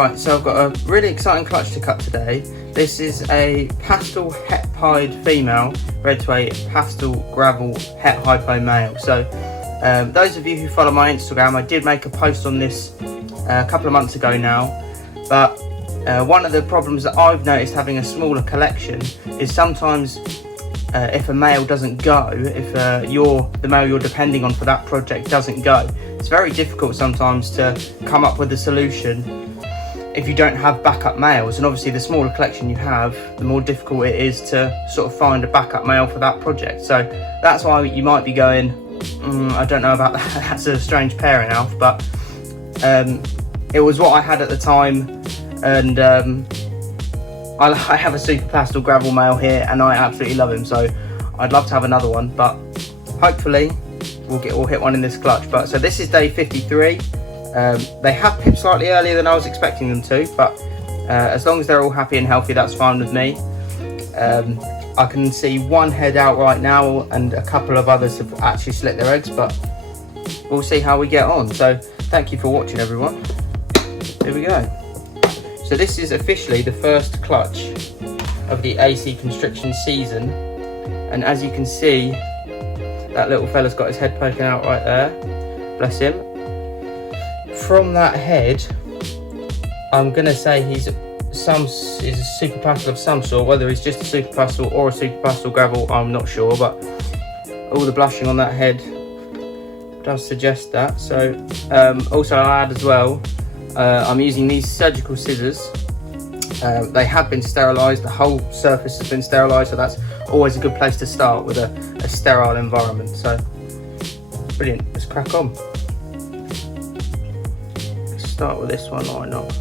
Right, so I've got a really exciting clutch to cut today. This is a pastel het pied female bred to a pastel gravel het hypo male. So those of you who follow my Instagram, I did make a post on this a couple of months ago now, but one of the problems that I've noticed having a smaller collection is sometimes if a male doesn't go, if the male you're depending on for that project doesn't go, it's very difficult sometimes to come up with a solution if you don't have backup males. And obviously the smaller collection you have, the more difficult it is to sort of find a backup male for that project. So that's why you might be going, I don't know about that, that's a strange pairing, Alf, but it was what I had at the time, and I have a super pastel gravel male here and I absolutely love him, so I'd love to have another one, but hopefully we'll hit one in this clutch. But so this is day 53. They have pipped slightly earlier than I was expecting them to, but as long as they're all happy and healthy, that's fine with me. I can see one head out right now and a couple of others have actually slit their eggs, but we'll see how we get on. So thank you for watching, everyone. Here we go. So this is officially the first clutch of the AC Constriction season, and as you can see, that little fella's got his head poking out right there, bless him. From that head, I'm gonna say he's a super pastel of some sort. Whether he's just a super pastel or a super pastel gravel, I'm not sure, but all the blushing on that head does suggest that. So also I'll add as well, I'm using these surgical scissors. They have been sterilised, the whole surface has been sterilised, so that's always a good place to start with a sterile environment. So brilliant, let's crack on. Let's start with this one, why not?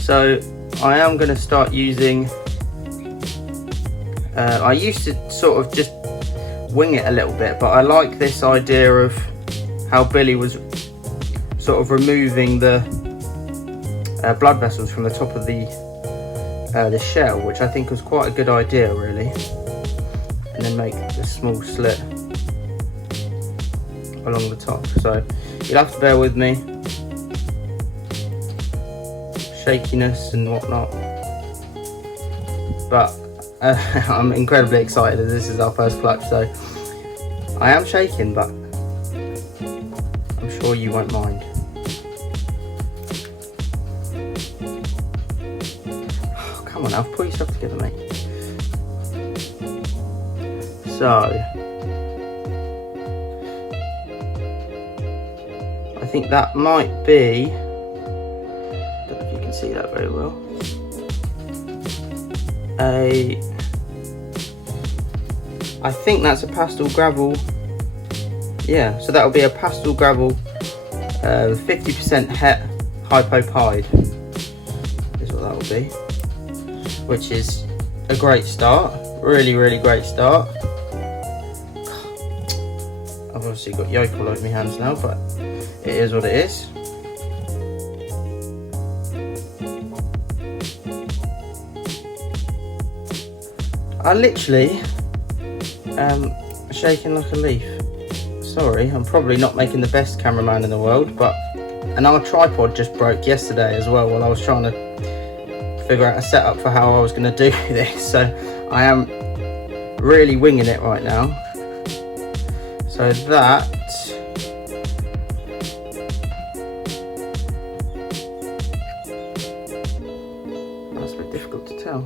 So I am going to start using, I used to sort of just wing it a little bit, but I like this idea of how Billy was sort of removing the blood vessels from the top of the shell, which I think was quite a good idea really, and then make a small slit along the top. So you'll have to bear with me, shakiness and whatnot, but I'm incredibly excited as this is our first clutch, so I am shaking, but I'm sure you won't mind. Oh, come on, Alf, pull yourself together, mate. So I think that might be, I don't know if you can see that very well, I think that's a pastel gravel. Yeah, so that will be a pastel gravel 50% het hypo pied is what that will be, which is a great start, really great start. I've obviously got yolk all over my hands now, but it is what it is. I literally am shaking like a leaf. Sorry, I'm probably not making the best cameraman in the world, but and our tripod just broke yesterday as well while I was trying to figure out a setup for how I was going to do this, so I am really winging it right now. So that's a bit difficult to tell.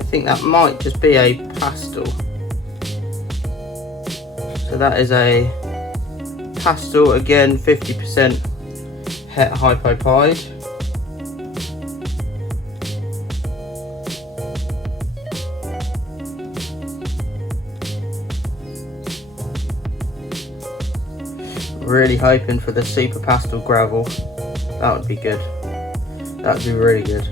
I think that might just be a pastel. So that is a pastel, again 50% het hypo pied. Really hoping for the super pastel gravel. That would be good. That would be really good.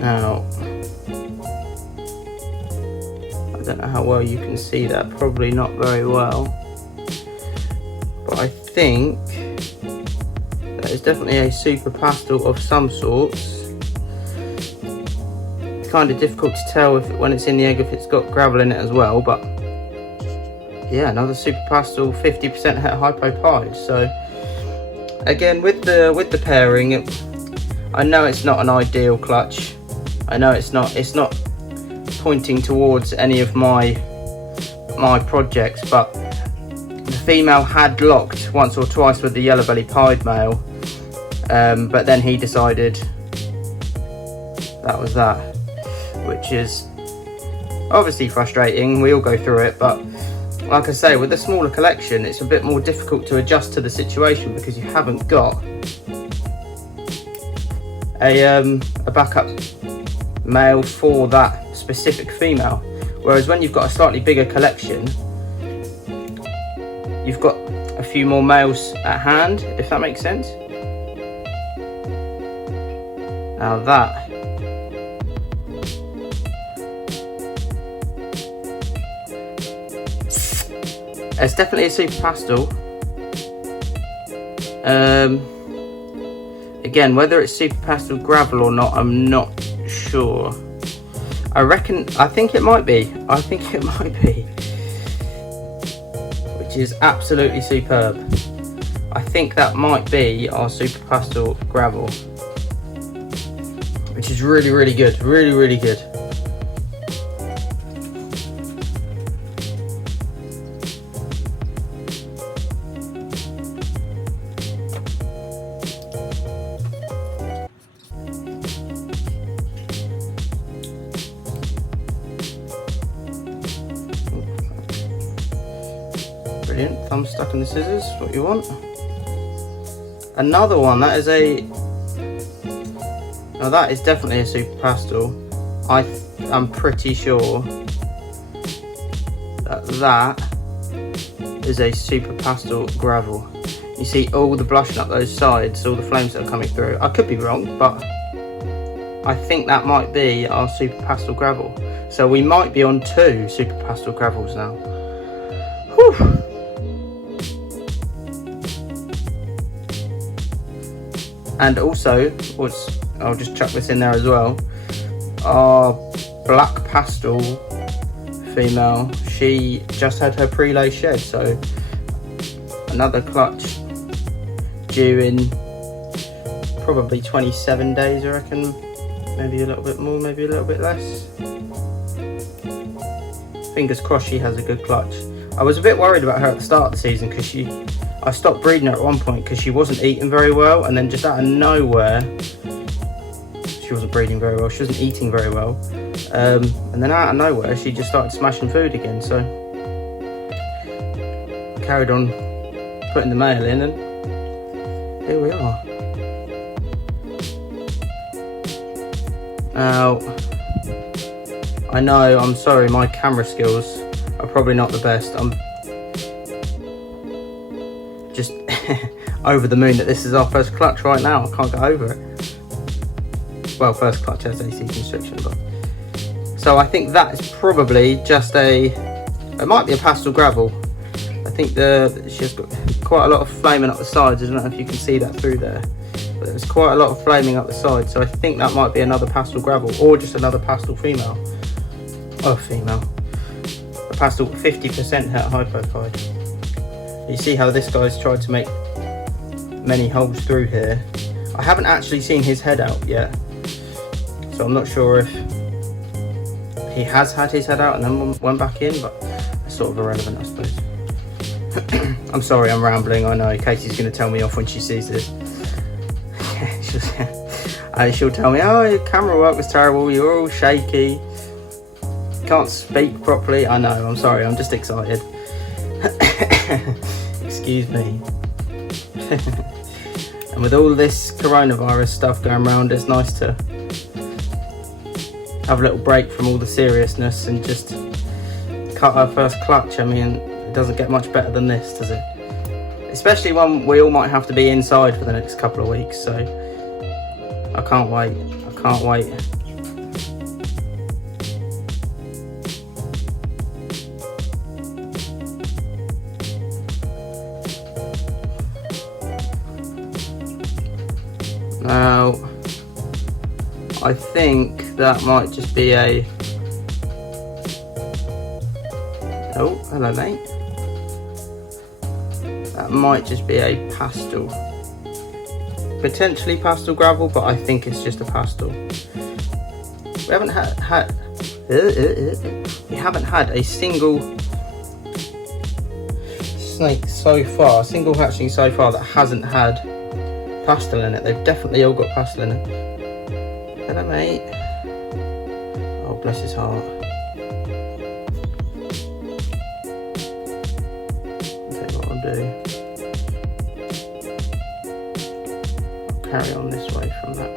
Now, I don't know how well you can see that, probably not very well, but I think that is definitely a super pastel of some sorts. It's kind of difficult to tell if when it's in the egg if it's got gravel in it as well, but yeah, another super pastel 50% het hypo pied. So again, with the pairing, I know it's not an ideal clutch. I know it's not pointing towards any of my projects, but the female had locked once or twice with the yellow belly pied male, but then he decided that was that, which is obviously frustrating. We all go through it, but like I say, with a smaller collection, it's a bit more difficult to adjust to the situation because you haven't got a backup male for that specific female. Whereas when you've got a slightly bigger collection, you've got a few more males at hand, if that makes sense. Now that it's definitely a super pastel. Again, whether it's super pastel gravel or not, I'm not sure. I think it might be. Which is absolutely superb. I think that might be our super pastel gravel, which is really, really good. Really, really good. Brilliant, thumb stuck in the scissors, what you want. Another one, that is now that is definitely a super pastel. I'm pretty sure that is a super pastel gravel. You see all the blushing up those sides, all the flames that are coming through. I could be wrong, but I think that might be our super pastel gravel. So we might be on 2 super pastel gravels now. Whew. And also, I'll just chuck this in there as well, our black pastel female, she just had her pre-lay shed, so another clutch due in probably 27 days, I reckon. Maybe a little bit more, maybe a little bit less. Fingers crossed she has a good clutch. I was a bit worried about her at the start of the season because I stopped breeding her at one point because she wasn't eating very well, and then just out of nowhere, she wasn't breeding very well, she wasn't eating very well, and then out of nowhere she just started smashing food again, so I carried on putting the male in, and here we are. Now, I know, I'm sorry, my camera skills are probably not the best. I'm just over the moon that this is our first clutch right now. I can't get over it. Well, first clutch as AC Constriction, but so I think that is probably just it might be a pastel gravel. I think she's got quite a lot of flaming up the sides. I don't know if you can see that through there, but there's quite a lot of flaming up the sides, so I think that might be another pastel gravel or just another pastel female. Oh, female. A pastel 50% het hypopied. You see how this guy's tried to make many holes through here. I haven't actually seen his head out yet, so I'm not sure if he has had his head out and then went back in, but it's sort of irrelevant, I suppose. I'm sorry, I'm rambling, I know. Casey's going to tell me off when she sees this. She'll tell me, oh, your camera work was terrible, you're all shaky, can't speak properly. I know, I'm sorry, I'm just excited. Excuse me. And with all this coronavirus stuff going around, it's nice to have a little break from all the seriousness and just cut our first clutch. I mean, it doesn't get much better than this, does it? Especially when we all might have to be inside for the next couple of weeks, so I can't wait. I can't wait. I think that might just be a... Oh, hello mate. That might just be a pastel. Potentially pastel gravel, but I think it's just a pastel. We haven't had a single snake so far, a single hatchling so far that hasn't had pastel in it. They've definitely all got pastel in it. Hello mate. Oh bless his heart. I'll tell you what I'll do. I'll carry on this way from that.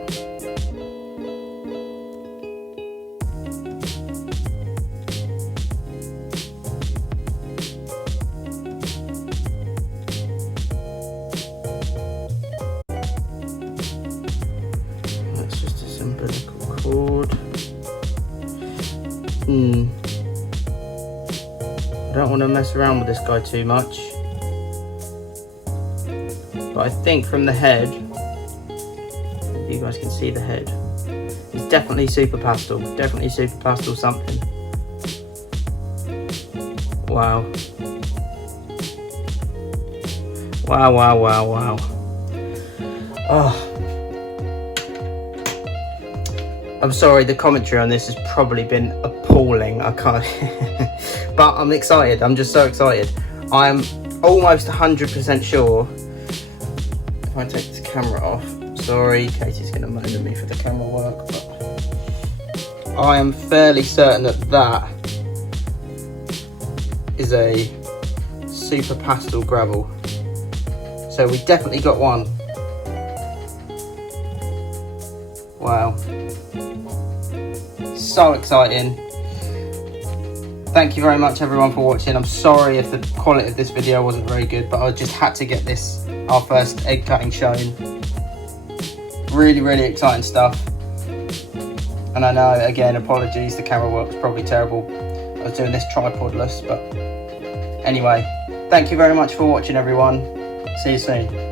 Cord. I don't want to mess around with this guy too much, but I think from the head, if you guys can see the head, it's definitely super pastel, something. Wow. Wow. Oh, I'm sorry, the commentary on this has probably been appalling. I can't, but I'm excited. I'm just so excited. I'm almost 100% sure. If I take this camera off, sorry, Katie's going to moan at me for the camera work, but I am fairly certain that that is a super pastel gravel. So we definitely got one. Wow. So exciting. Thank you very much everyone for watching. I'm sorry if the quality of this video wasn't very good, but I just had to get this, our first egg cutting shown. Really exciting stuff. And I know, again, apologies, the camera work was probably terrible. I was doing this tripodless, but anyway, thank you very much for watching everyone. See you soon.